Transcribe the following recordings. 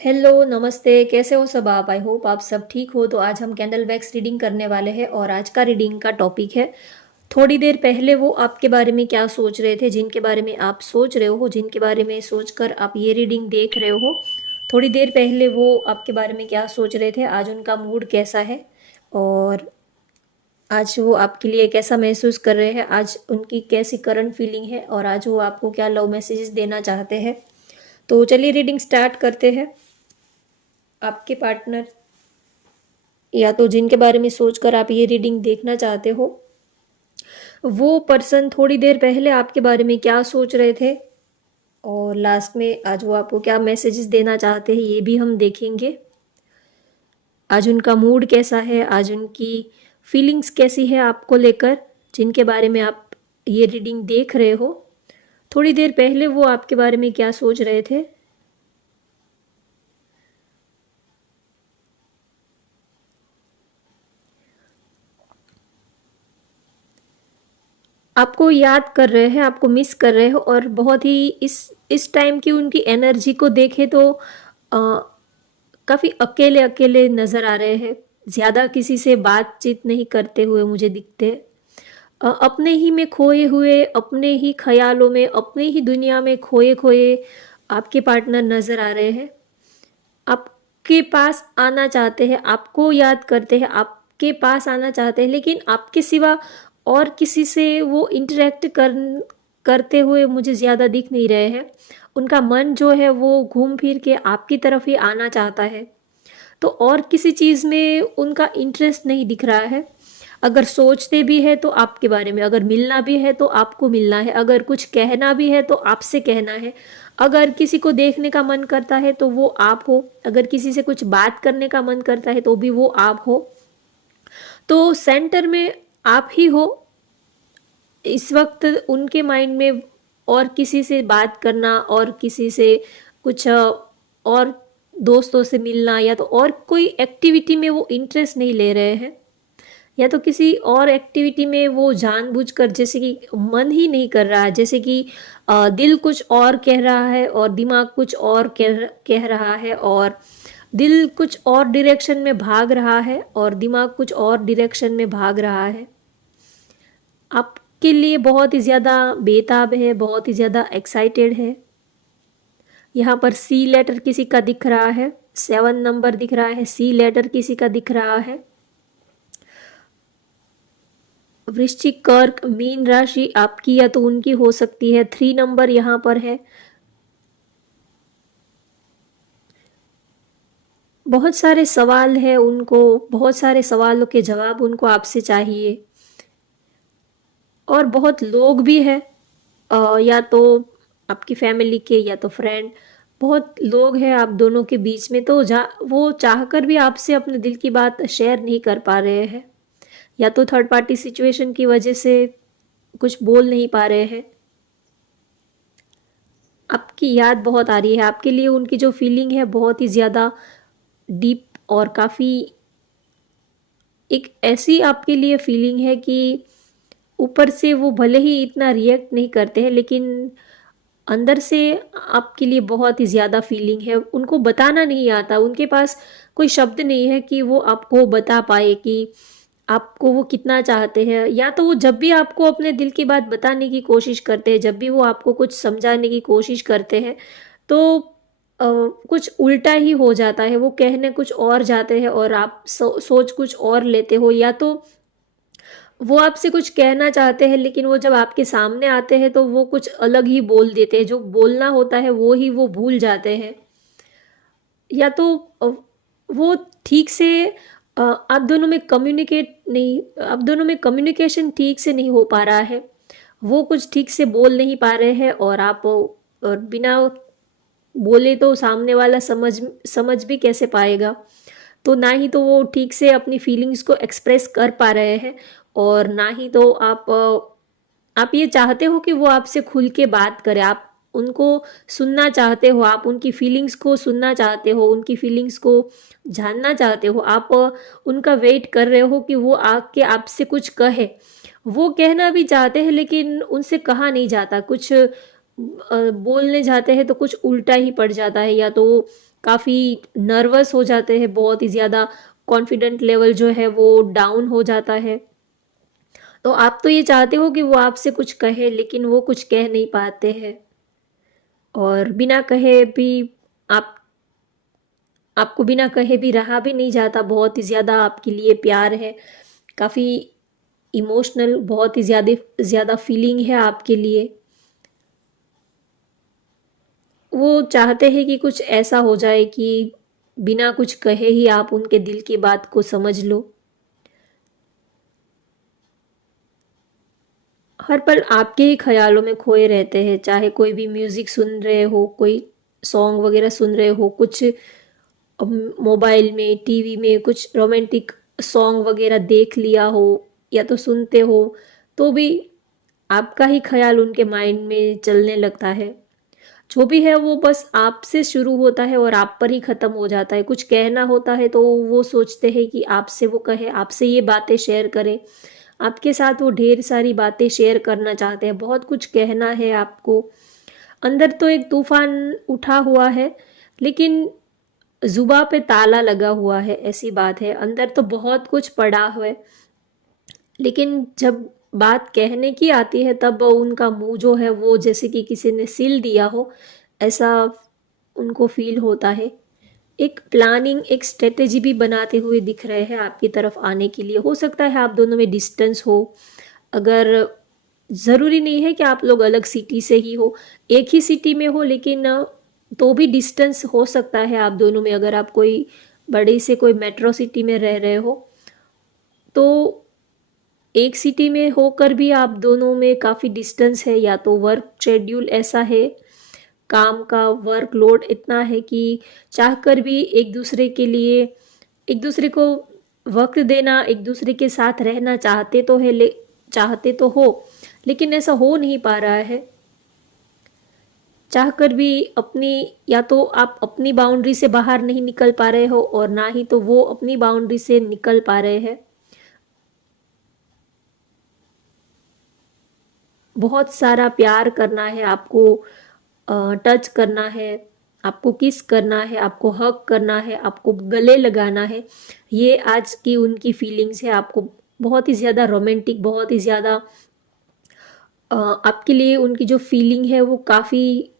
Hello, नमस्ते, कैसे हो सब आप? आई होप आप सब ठीक हो। तो आज हम कैंडल वैक्स रीडिंग करने वाले हैं और आज का रीडिंग का टॉपिक है, थोड़ी देर पहले वो आपके बारे में क्या सोच रहे थे, जिनके बारे में आप सोच रहे हो, जिनके बारे में सोचकर आप ये रीडिंग देख रहे हो। थोड़ी देर पहले वो आपके बारे में क्या सोच रहे थे, आज उनका मूड कैसा है और आज वो आपके लिए कैसा महसूस कर रहे हैं, आज उनकी कैसी करंट फीलिंग है और आज वो आपको क्या लव मैसेजेस देना चाहते हैं। तो चलिए रीडिंग स्टार्ट करते हैं। आपके पार्टनर या तो जिनके बारे में सोचकर आप ये रीडिंग देखना चाहते हो, वो पर्सन थोड़ी देर पहले आपके बारे में क्या सोच रहे थे और लास्ट में आज वो आपको क्या मैसेजेस देना चाहते हैं ये भी हम देखेंगे। आज उनका मूड कैसा है, आज उनकी फीलिंग्स कैसी है आपको लेकर, जिनके बारे में आप ये रीडिंग देख रहे हो। थोड़ी देर पहले वो आपके बारे में क्या सोच रहे थे। आपको याद कर रहे हैं, आपको मिस कर रहे हो और बहुत ही इस टाइम की उनकी एनर्जी को देखे तो काफ़ी अकेले अकेले नज़र आ रहे हैं। ज़्यादा किसी से बातचीत नहीं करते हुए मुझे दिखते हैं। अपने ही में खोए हुए, अपने ही ख्यालों में, अपने ही दुनिया में खोए खोए आपके पार्टनर नज़र आ रहे हैं। आपके पास आना चाहते हैं, आपको याद करते हैं, आपके पास आना चाहते हैं, लेकिन आपके सिवा और किसी से वो इंटरेक्ट करते हुए मुझे ज़्यादा दिख नहीं रहे हैं। उनका मन जो है वो घूम फिर के आपकी तरफ ही आना चाहता है, तो और किसी चीज़ में उनका इंटरेस्ट नहीं दिख रहा है। अगर सोचते भी है तो आपके बारे में, अगर मिलना भी है तो आपको मिलना है, अगर कुछ कहना भी है तो आपसे कहना है, अगर किसी को देखने का मन करता है तो वो आप हो, अगर किसी से कुछ बात करने का मन करता है तो भी वो आप हो। तो सेंटर में आप ही हो। इस वक्त उनके माइंड में और किसी से बात करना और किसी से कुछ और दोस्तों से मिलना या तो और कोई एक्टिविटी में वो इंटरेस्ट नहीं ले रहे हैं, या तो किसी और एक्टिविटी में वो जानबूझकर, जैसे कि मन ही नहीं कर रहा है, जैसे कि दिल कुछ और कह रहा है और दिमाग कुछ और कह रहा है, और दिल कुछ और डायरेक्शन में भाग रहा है और दिमाग कुछ और डायरेक्शन में भाग रहा है। आपके लिए बहुत ही ज़्यादा बेताब है, बहुत ही ज़्यादा एक्साइटेड है। यहाँ पर सी लेटर किसी का दिख रहा है, 7 नंबर दिख रहा है, सी लेटर किसी का दिख रहा है। वृश्चिक, कर्क, मीन राशि आपकी या तो उनकी हो सकती है। 3 नंबर यहाँ पर है। बहुत सारे सवाल है उनको, बहुत सारे सवालों के जवाब उनको आपसे चाहिए, और बहुत लोग भी हैं, या तो आपकी फैमिली के या तो फ्रेंड, बहुत लोग हैं आप दोनों के बीच में, तो वो चाहकर भी आपसे अपने दिल की बात शेयर नहीं कर पा रहे हैं, या तो थर्ड पार्टी सिचुएशन की वजह से कुछ बोल नहीं पा रहे हैं। आपकी याद बहुत आ रही है, आपके लिए उनकी जो फीलिंग है बहुत ही ज़्यादा डीप और काफ़ी एक ऐसी आपके लिए फीलिंग है कि ऊपर से वो भले ही इतना रिएक्ट नहीं करते हैं, लेकिन अंदर से आपके लिए बहुत ही ज़्यादा फीलिंग है। उनको बताना नहीं आता, उनके पास कोई शब्द नहीं है कि वो आपको बता पाए कि आपको वो कितना चाहते हैं, या तो वो जब भी आपको अपने दिल की बात बताने की कोशिश करते हैं, जब भी वो आपको कुछ समझाने की कोशिश करते हैं, तो कुछ उल्टा ही हो जाता है। वो कहने कुछ और जाते हैं और आप सोच कुछ और लेते हो, या तो वो आपसे कुछ कहना चाहते हैं लेकिन वो जब आपके सामने आते हैं तो वो कुछ अलग ही बोल देते हैं, जो बोलना होता है वो ही वो भूल जाते हैं, या तो वो ठीक से आप दोनों में कम्युनिकेट नहीं, आप दोनों में कम्युनिकेशन ठीक से नहीं हो पा रहा है। वो कुछ ठीक से बोल नहीं पा रहे हैं और आप और बिना बोले तो सामने वाला समझ समझ भी कैसे पाएगा। तो ना ही तो वो ठीक से अपनी फीलिंग्स को एक्सप्रेस कर पा रहे हैं, और ना ही तो आप ये चाहते हो कि वो आपसे खुल के बात करें, आप उनको सुनना चाहते हो, आप उनकी फीलिंग्स को सुनना चाहते हो, उनकी फीलिंग्स को जानना चाहते हो, आप उनका वेट कर रहे हो कि वो आके आपसे कुछ कहे। वो कहना भी चाहते हैं लेकिन उनसे कहा नहीं जाता, कुछ बोलने जाते हैं तो कुछ उल्टा ही पड़ जाता है, या तो काफ़ी नर्वस हो जाते हैं, बहुत ही ज़्यादा कॉन्फिडेंट लेवल जो है वो डाउन हो जाता है। तो आप तो ये चाहते हो कि वो आपसे कुछ कहे, लेकिन वो कुछ कह नहीं पाते हैं, और बिना कहे भी आप आपको बिना कहे भी रहा भी नहीं जाता, बहुत ही ज़्यादा आपके लिए प्यार है, काफ़ी इमोशनल, बहुत ही ज़्यादा ज़्यादा फीलिंग है आपके लिए। वो चाहते हैं कि कुछ ऐसा हो जाए कि बिना कुछ कहे ही आप उनके दिल की बात को समझ लो। हर पल आपके ही ख्यालों में खोए रहते हैं, चाहे कोई भी म्यूजिक सुन रहे हो, कोई सॉन्ग वगैरह सुन रहे हो, कुछ मोबाइल में, टीवी में कुछ रोमांटिक सॉन्ग वगैरह देख लिया हो या तो सुनते हो, तो भी आपका ही ख्याल उनके माइंड में चलने लगता है। जो भी है वो बस आपसे शुरू होता है और आप पर ही खत्म हो जाता है। कुछ कहना होता है तो वो सोचते हैं कि आपसे वो कहे, आपसे ये बातें शेयर करे, आपके साथ वो ढेर सारी बातें शेयर करना चाहते हैं, बहुत कुछ कहना है आपको। अंदर तो एक तूफान उठा हुआ है, लेकिन जुबा पे ताला लगा हुआ है, ऐसी बात है। अंदर तो बहुत कुछ पड़ा हुआ है, लेकिन जब बात कहने की आती है तब उनका मुंह जो है वो जैसे कि किसी ने सील दिया हो, ऐसा उनको फील होता है। एक प्लानिंग, एक स्ट्रेटेजी भी बनाते हुए दिख रहे हैं आपकी तरफ आने के लिए। हो सकता है आप दोनों में डिस्टेंस हो, अगर ज़रूरी नहीं है कि आप लोग अलग सिटी से ही हो, एक ही सिटी में हो, लेकिन तो भी डिस्टेंस हो सकता है आप दोनों में। अगर आप कोई बड़ी से कोई मेट्रो सिटी में रह रहे हो, तो एक सिटी में होकर भी आप दोनों में काफ़ी डिस्टेंस है, या तो वर्क शेड्यूल ऐसा है, काम का वर्कलोड इतना है कि चाहकर भी एक दूसरे के लिए, एक दूसरे को वक्त देना, एक दूसरे के साथ रहना चाहते तो है, चाहते तो हो, लेकिन ऐसा हो नहीं पा रहा है। चाहकर भी अपनी, या तो आप अपनी बाउंड्री से बाहर नहीं निकल पा रहे हो, और ना ही तो वो अपनी बाउंड्री से निकल पा रहे हैं। बहुत सारा प्यार करना है आपको, टच करना है, आपको किस करना है, आपको हग करना है, आपको गले लगाना है। ये आज की उनकी फीलिंग्स है आपको, बहुत ही ज़्यादा रोमांटिक, बहुत ही ज़्यादा आपके लिए उनकी जो फीलिंग है वो काफ़ी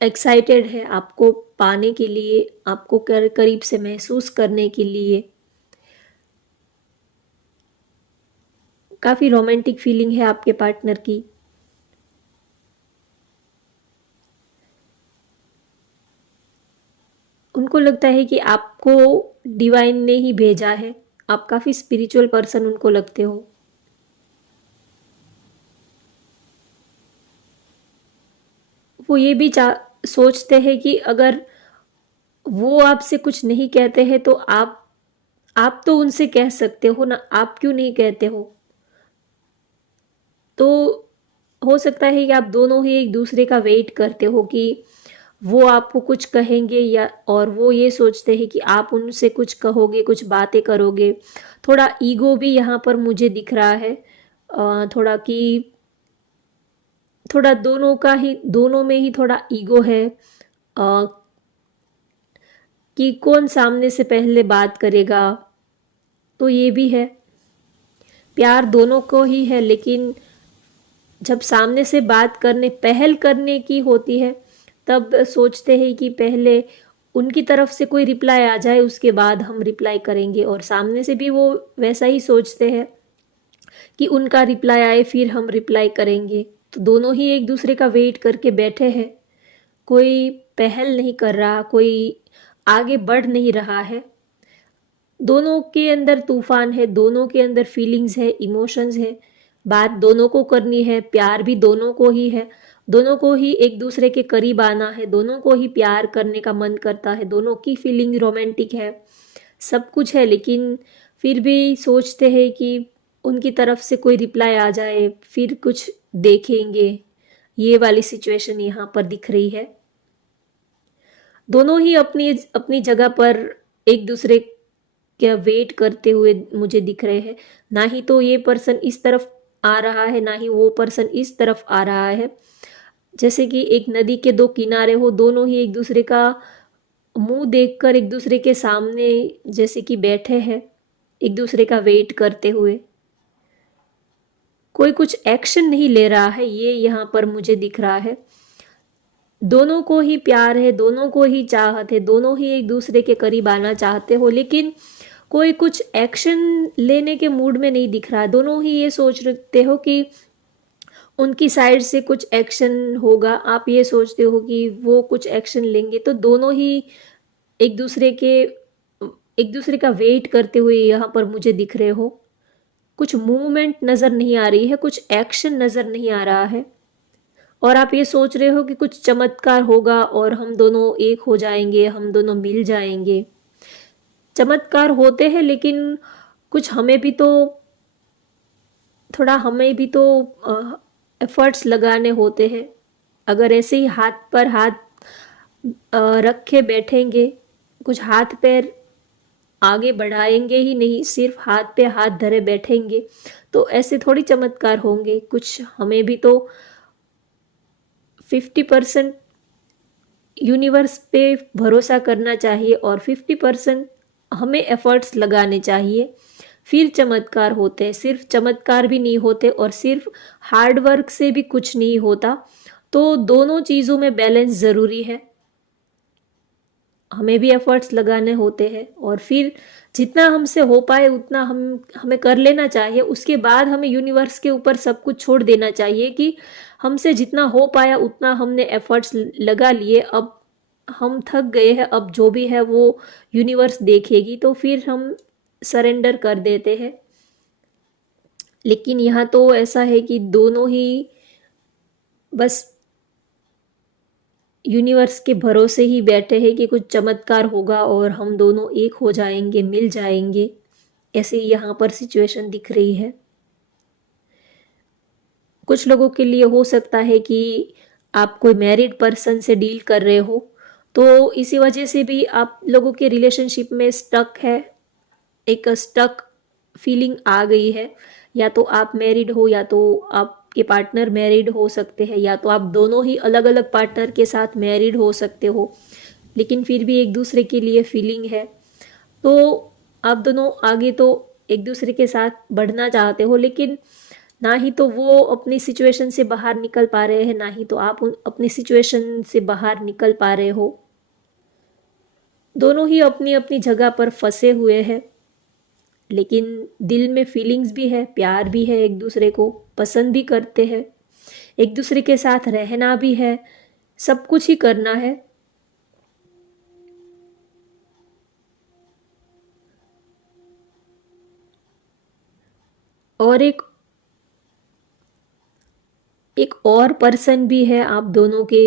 एक्साइटेड है आपको पाने के लिए, आपको करीब से महसूस करने के लिए। काफ़ी रोमांटिक फीलिंग है आपके पार्टनर की। उनको लगता है कि आपको डिवाइन ने ही भेजा है, आप काफ़ी स्पिरिचुअल पर्सन उनको लगते हो। वो ये भी सोचते हैं कि अगर वो आपसे कुछ नहीं कहते हैं तो आप तो उनसे कह सकते हो ना, आप क्यों नहीं कहते हो? तो हो सकता है कि आप दोनों ही एक दूसरे का वेट करते हो कि वो आपको कुछ कहेंगे, या और वो ये सोचते हैं कि आप उनसे कुछ कहोगे, कुछ बातें करोगे। थोड़ा ईगो भी यहाँ पर मुझे दिख रहा है, थोड़ा कि थोड़ा दोनों में ही थोड़ा ईगो है, कि कौन सामने से पहले बात करेगा। तो ये भी है, प्यार दोनों को ही है, लेकिन जब सामने से बात करने, पहल करने की होती है, तब सोचते हैं कि पहले उनकी तरफ से कोई रिप्लाई आ जाए, उसके बाद हम रिप्लाई करेंगे, और सामने से भी वो वैसा ही सोचते हैं कि उनका रिप्लाई आए फिर हम रिप्लाई करेंगे। तो दोनों ही एक दूसरे का वेट करके बैठे हैं, कोई पहल नहीं कर रहा, कोई आगे बढ़ नहीं रहा है। दोनों के अंदर तूफान है, दोनों के अंदर फीलिंग्स है, इमोशंस है। बात दोनों को करनी है, प्यार भी दोनों को ही है, दोनों को ही एक दूसरे के करीब आना है, दोनों को ही प्यार करने का मन करता है, दोनों की फीलिंग रोमांटिक है, सब कुछ है, लेकिन फिर भी सोचते हैं कि उनकी तरफ से कोई रिप्लाई आ जाए फिर कुछ देखेंगे। ये वाली सिचुएशन यहाँ पर दिख रही है। दोनों ही अपनी अपनी जगह पर एक दूसरे क्या वेट करते हुए मुझे दिख रहे हैं। ना ही तो ये पर्सन इस तरफ आ रहा है, ना ही वो पर्सन इस तरफ आ रहा है। जैसे कि एक नदी के दो किनारे हो, दोनों ही एक दूसरे का मुंह देखकर एक दूसरे के सामने जैसे कि बैठे हैं, एक दूसरे का वेट करते हुए। कोई कुछ एक्शन नहीं ले रहा है, ये यहाँ पर मुझे दिख रहा है। दोनों को ही प्यार है, दोनों को ही चाहत है, दोनों ही एक दूसरे के करीब आना चाहते हो, लेकिन कोई कुछ एक्शन लेने के मूड में नहीं दिख रहा। दोनों ही ये सोच रहे हो कि उनकी साइड से कुछ एक्शन होगा, आप ये सोचते हो कि वो कुछ एक्शन लेंगे, तो दोनों ही एक दूसरे के एक दूसरे का वेट करते हुए यहाँ पर मुझे दिख रहे हो। कुछ मूवमेंट नज़र नहीं आ रही है, कुछ एक्शन नज़र नहीं आ रहा है, और आप ये सोच रहे हो कि कुछ चमत्कार होगा और हम दोनों एक हो जाएंगे, हम दोनों मिल जाएंगे। चमत्कार होते हैं, लेकिन कुछ हमें भी तो एफर्ट्स लगाने होते हैं। अगर ऐसे ही हाथ पर हाथ रखे बैठेंगे, कुछ हाथ पैर आगे बढ़ाएंगे ही नहीं, सिर्फ हाथ पे हाथ धरे बैठेंगे, तो ऐसे थोड़ी चमत्कार होंगे। कुछ हमें भी तो 50% यूनिवर्स पे भरोसा करना चाहिए और 50% हमें एफर्ट्स लगाने चाहिए, फिर चमत्कार होते हैं। सिर्फ चमत्कार भी नहीं होते और सिर्फ हार्ड वर्क से भी कुछ नहीं होता, तो दोनों चीज़ों में बैलेंस ज़रूरी है। हमें भी एफर्ट्स लगाने होते हैं और फिर जितना हमसे हो पाए उतना हमें कर लेना चाहिए। उसके बाद हमें यूनिवर्स के ऊपर सब कुछ छोड़ देना चाहिए कि हमसे जितना हो पाया उतना हमने एफर्ट्स लगा लिए, अब हम थक गए हैं, अब जो भी है वो यूनिवर्स देखेगी, तो फिर हम सरेंडर कर देते हैं। लेकिन यहाँ तो ऐसा है कि दोनों ही बस यूनिवर्स के भरोसे ही बैठे हैं कि कुछ चमत्कार होगा और हम दोनों एक हो जाएंगे, मिल जाएंगे। ऐसे ही यहाँ पर सिचुएशन दिख रही है। कुछ लोगों के लिए हो सकता है कि आप कोई मैरिड पर्सन से डील कर रहे हो, तो इसी वजह से भी आप लोगों के रिलेशनशिप में स्टक है, एक स्टक फीलिंग आ गई है। या तो आप मैरिड हो, या तो आपके पार्टनर मैरिड हो सकते हैं, या तो आप दोनों ही अलग अलग पार्टनर के साथ मैरिड हो सकते हो, लेकिन फिर भी एक दूसरे के लिए फीलिंग है। तो आप दोनों आगे तो एक दूसरे के साथ बढ़ना चाहते हो, लेकिन ना ही तो वो अपनी सिचुएशन से बाहर निकल पा रहे हैं, ना ही तो आप अपनी सिचुएशन से बाहर निकल पा रहे हो। दोनों ही अपनी अपनी जगह पर फंसे हुए हैं, लेकिन दिल में फीलिंग्स भी है, प्यार भी है, एक दूसरे को पसंद भी करते हैं, एक दूसरे के साथ रहना भी है, सब कुछ ही करना है। और एक और पर्सन भी है आप दोनों के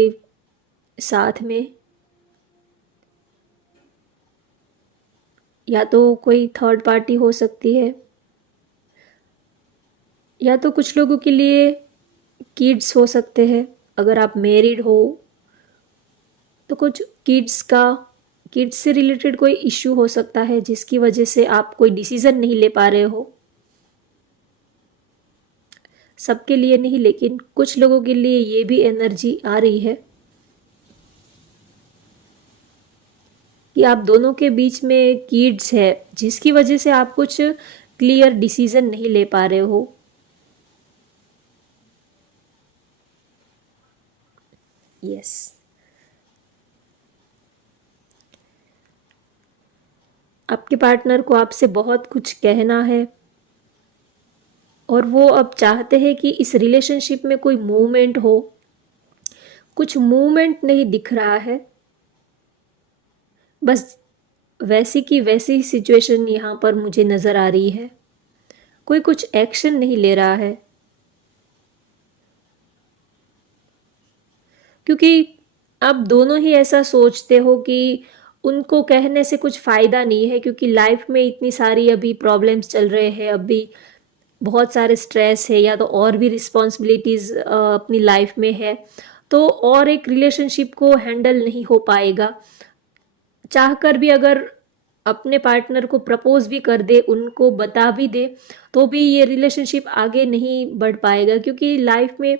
साथ में, या तो कोई थर्ड पार्टी हो सकती है, या तो कुछ लोगों के लिए किड्स हो सकते हैं। अगर आप मैरिड हो तो कुछ किड्स से रिलेटेड कोई इश्यू हो सकता है जिसकी वजह से आप कोई डिसीजन नहीं ले पा रहे हो। सबके लिए नहीं, लेकिन कुछ लोगों के लिए ये भी एनर्जी आ रही है कि आप दोनों के बीच में किड्स है, जिसकी वजह से आप कुछ क्लियर डिसीजन नहीं ले पा रहे हो। यस, आपके पार्टनर को आपसे बहुत कुछ कहना है और वो अब चाहते हैं कि इस रिलेशनशिप में कोई मूवमेंट हो। कुछ मूवमेंट नहीं दिख रहा है, बस वैसी की वैसी ही सिचुएशन यहाँ पर मुझे नज़र आ रही है। कोई कुछ एक्शन नहीं ले रहा है, क्योंकि आप दोनों ही ऐसा सोचते हो कि उनको कहने से कुछ फ़ायदा नहीं है, क्योंकि लाइफ में इतनी सारी अभी प्रॉब्लम्स चल रहे हैं, अभी बहुत सारे स्ट्रेस है, या तो और भी रिस्पॉन्सिबिलिटीज़ अपनी लाइफ में है, तो और एक रिलेशनशिप को हैंडल नहीं हो पाएगा। चाहकर भी अगर अपने पार्टनर को प्रपोज भी कर दे, उनको बता भी दे, तो भी ये रिलेशनशिप आगे नहीं बढ़ पाएगा, क्योंकि लाइफ में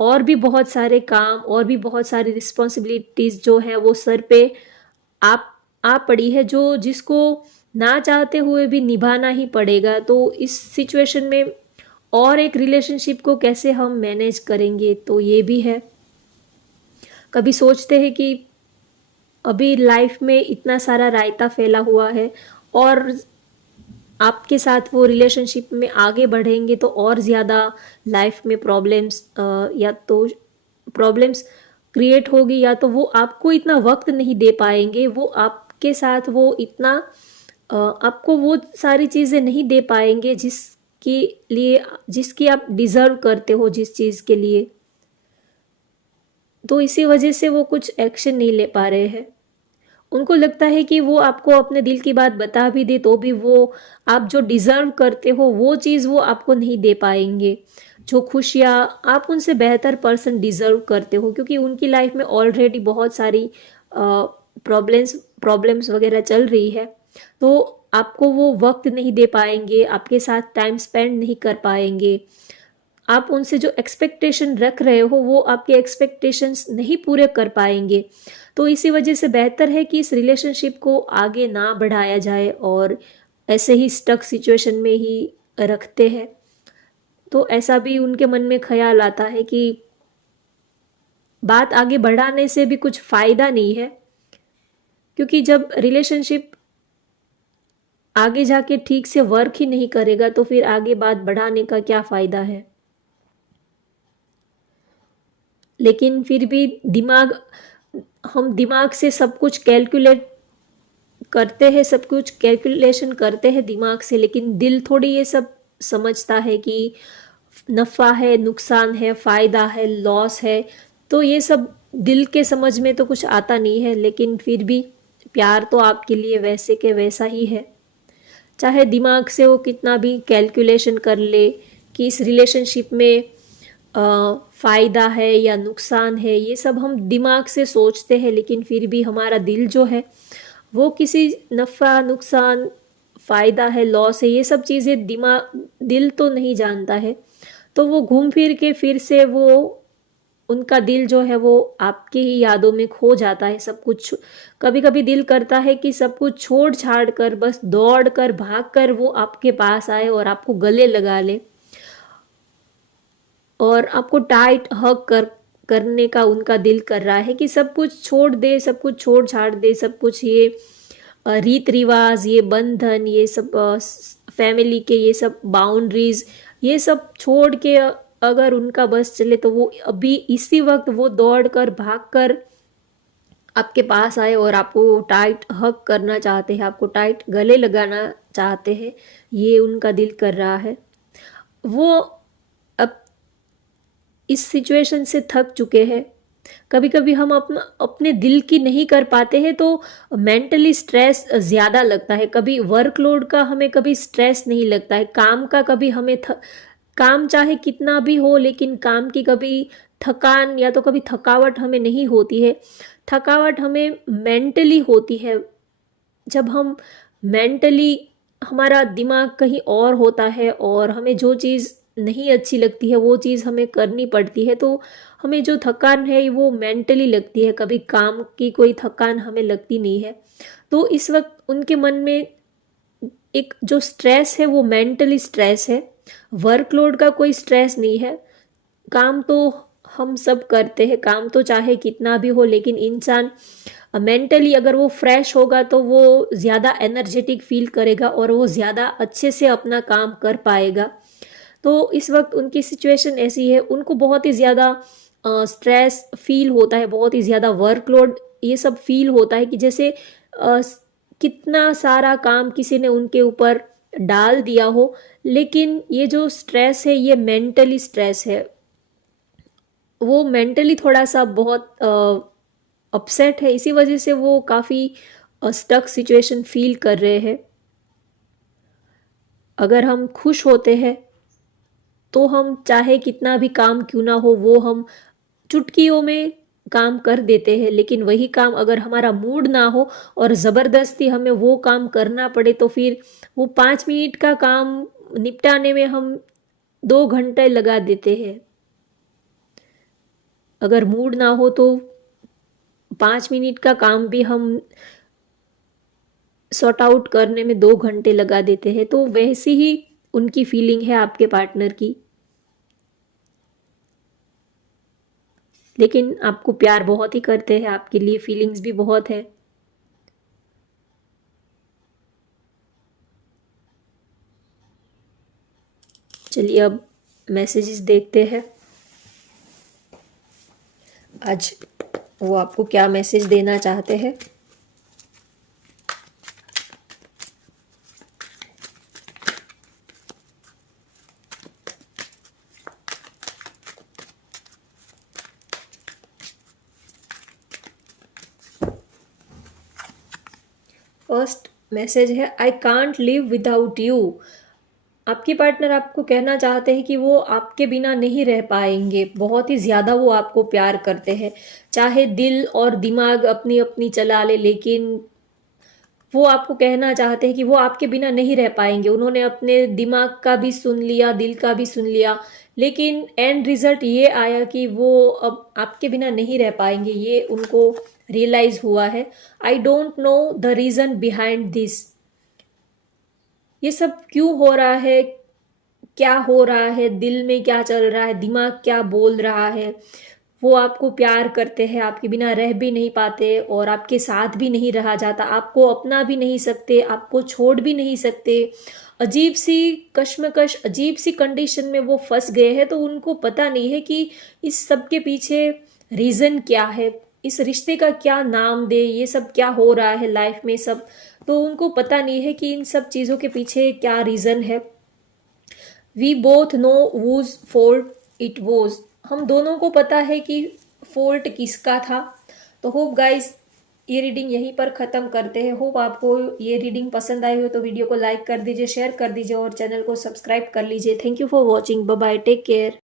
और भी बहुत सारे काम और भी बहुत सारी रिस्पॉन्सिबिलिटीज़ जो है वो सर पे आ पड़ी है, जो जिसको ना चाहते हुए भी निभाना ही पड़ेगा। तो इस सिचुएशन में और एक रिलेशनशिप को कैसे हम मैनेज करेंगे, तो ये भी है। कभी सोचते हैं कि अभी लाइफ में इतना सारा रायता फैला हुआ है और आपके साथ वो रिलेशनशिप में आगे बढ़ेंगे तो और ज़्यादा लाइफ में प्रॉब्लम्स या तो प्रॉब्लम्स क्रिएट होगी, या तो वो आपको इतना वक्त नहीं दे पाएंगे, वो आपके साथ वो इतना आपको वो सारी चीज़ें नहीं दे पाएंगे जिसके लिए जिसकी आप डिज़र्व करते हो, जिस चीज़ के लिए। तो इसी वजह से वो कुछ एक्शन नहीं ले पा रहे हैं। उनको लगता है कि वो आपको अपने दिल की बात बता भी दे तो भी वो आप जो डिज़र्व करते हो वो चीज़ वो आपको नहीं दे पाएंगे। जो खुशियाँ आप उनसे बेहतर पर्सन डिज़र्व करते हो, क्योंकि उनकी लाइफ में ऑलरेडी बहुत सारी प्रॉब्लम्स प्रॉब्लम्स वगैरह चल रही है। तो आपको वो वक्त नहीं दे पाएंगे, आपके साथ टाइम स्पेंड नहीं कर पाएंगे। आप उनसे जो एक्सपेक्टेशन रख रहे हो वो आपके एक्सपेक्टेशंस नहीं पूरे कर पाएंगे। तो इसी वजह से बेहतर है कि इस रिलेशनशिप को आगे ना बढ़ाया जाए और ऐसे ही स्टक सिचुएशन में ही रखते हैं। तो ऐसा भी उनके मन में ख्याल आता है कि बात आगे बढ़ाने से भी कुछ फ़ायदा नहीं है, क्योंकि जब रिलेशनशिप आगे जाके ठीक से वर्क ही नहीं करेगा तो फिर आगे बात बढ़ाने का क्या फ़ायदा है। लेकिन फिर भी हम दिमाग से सब कुछ कैलकुलेट करते हैं, सब कुछ कैलकुलेशन करते हैं दिमाग से, लेकिन दिल थोड़ी ये सब समझता है कि नफ़ा है, नुकसान है, फ़ायदा है, लॉस है। तो ये सब दिल के समझ में तो कुछ आता नहीं है, लेकिन फिर भी प्यार तो आपके लिए वैसे के वैसा ही है। चाहे दिमाग से वो कितना भी कैलकुलेशन कर ले कि इस रिलेशनशिप में फ़ायदा है या नुकसान है, ये सब हम दिमाग से सोचते हैं, लेकिन फिर भी हमारा दिल जो है वो किसी नफ़ा नुकसान, फ़ायदा है, लॉस है, ये सब चीज़ें दिल तो नहीं जानता है। तो वो घूम फिर के फिर से वो उनका दिल जो है वो आपकी ही यादों में खो जाता है। सब कुछ कभी कभी दिल करता है कि सब कुछ छोड़ छाड़ कर बस दौड़ कर भाग कर वो आपके पास आए और आपको गले लगा ले और आपको टाइट हग करने का उनका दिल कर रहा है कि सब कुछ छोड़ दे, सब कुछ छोड़ छाड़ दे, सब कुछ ये रीत रिवाज, ये बंधन, ये सब फैमिली के ये सब बाउंड्रीज, ये सब छोड़ के अगर उनका बस चले तो वो अभी इसी वक्त वो दौड़ कर भाग कर आपके पास आए और आपको टाइट हग करना चाहते हैं, आपको टाइट गले लगाना चाहते हैं। ये उनका दिल कर रहा है। वो अब इस सिचुएशन से थक चुके हैं। कभी कभी हम अपने दिल की नहीं कर पाते हैं तो मेंटली स्ट्रेस ज़्यादा लगता है। कभी वर्कलोड का हमें कभी स्ट्रेस नहीं लगता है, काम का कभी हमें काम चाहे कितना भी हो लेकिन काम की कभी थकान या तो कभी थकावट हमें नहीं होती है। थकावट हमें मेंटली होती है। जब हम मेंटली हमारा दिमाग कहीं और होता है और हमें जो चीज़ नहीं अच्छी लगती है वो चीज़ हमें करनी पड़ती है, तो हमें जो थकान है वो मेंटली लगती है, कभी काम की कोई थकान हमें लगती नहीं है। तो इस वक्त उनके मन में एक जो स्ट्रेस है वो मेंटली स्ट्रेस है, वर्कलोड का कोई स्ट्रेस नहीं है। काम तो हम सब करते हैं, काम तो चाहे कितना भी हो, लेकिन इंसान मेंटली अगर वो फ्रेश होगा तो वो ज़्यादा एनर्जेटिक फील करेगा और वो ज़्यादा अच्छे से अपना काम कर पाएगा। तो इस वक्त उनकी सिचुएशन ऐसी है, उनको बहुत ही ज़्यादा स्ट्रेस फील होता है, बहुत ही ज़्यादा वर्कलोड ये सब फील होता है कि जैसे कितना सारा काम किसी ने उनके ऊपर डाल दिया हो। लेकिन ये जो स्ट्रेस है ये मेंटली स्ट्रेस है, वो मेंटली थोड़ा सा बहुत अपसेट है, इसी वजह से वो काफ़ी स्टक सिचुएशन फील कर रहे हैं। अगर हम खुश होते हैं तो हम चाहे कितना भी काम क्यों ना हो वो हम चुटकियों में काम कर देते हैं, लेकिन वही काम अगर हमारा मूड ना हो और ज़बरदस्ती हमें वो काम करना पड़े तो फिर वो 5 मिनट का काम निपटाने में हम 2 घंटे लगा देते हैं। अगर मूड ना हो तो 5 मिनट का काम भी हम सॉर्ट आउट करने में 2 घंटे लगा देते हैं, तो वैसी ही उनकी फीलिंग है आपके पार्टनर की। लेकिन आपको प्यार बहुत ही करते हैं, आपके लिए फीलिंग्स भी बहुत है। चलिए अब मैसेजेस देखते हैं, आज वो आपको क्या मैसेज देना चाहते हैं। फर्स्ट मैसेज है, I can't live without you. आपके पार्टनर आपको कहना चाहते हैं कि वो आपके बिना नहीं रह पाएंगे, बहुत ही ज़्यादा वो आपको प्यार करते हैं। चाहे दिल और दिमाग अपनी अपनी चला ले, लेकिन वो आपको कहना चाहते हैं कि वो आपके बिना नहीं रह पाएंगे। उन्होंने अपने दिमाग का भी सुन लिया, दिल का भी सुन लिया, लेकिन एंड रिजल्ट ये आया कि वो अब आपके बिना नहीं रह पाएंगे, ये उनको रियलाइज हुआ है। I don't know the reason behind this. ये सब क्यों हो रहा है, क्या हो रहा है, दिल में क्या चल रहा है, दिमाग क्या बोल रहा है। वो आपको प्यार करते हैं, आपके बिना रह भी नहीं पाते और आपके साथ भी नहीं रहा जाता, आपको अपना भी नहीं सकते, आपको छोड़ भी नहीं सकते। अजीब सी कश्मकश, अजीब सी कंडीशन में वो फंस गए हैं, तो उनको पता नहीं है कि इस सब के पीछे रीज़न क्या है, इस रिश्ते का क्या नाम दे, ये सब क्या हो रहा है लाइफ में सब। तो उनको पता नहीं है कि इन सब चीज़ों के पीछे क्या रीज़न है। We both know whose fault it was. हम दोनों को पता है कि फॉल्ट किसका था। तो होप गाइस, ये रीडिंग यहीं पर ख़त्म करते हैं। होप आपको ये रीडिंग पसंद आई हो तो वीडियो को लाइक कर दीजिए, शेयर कर दीजिए और चैनल को सब्सक्राइब कर लीजिए। Thank you for watching. Bye bye, take care.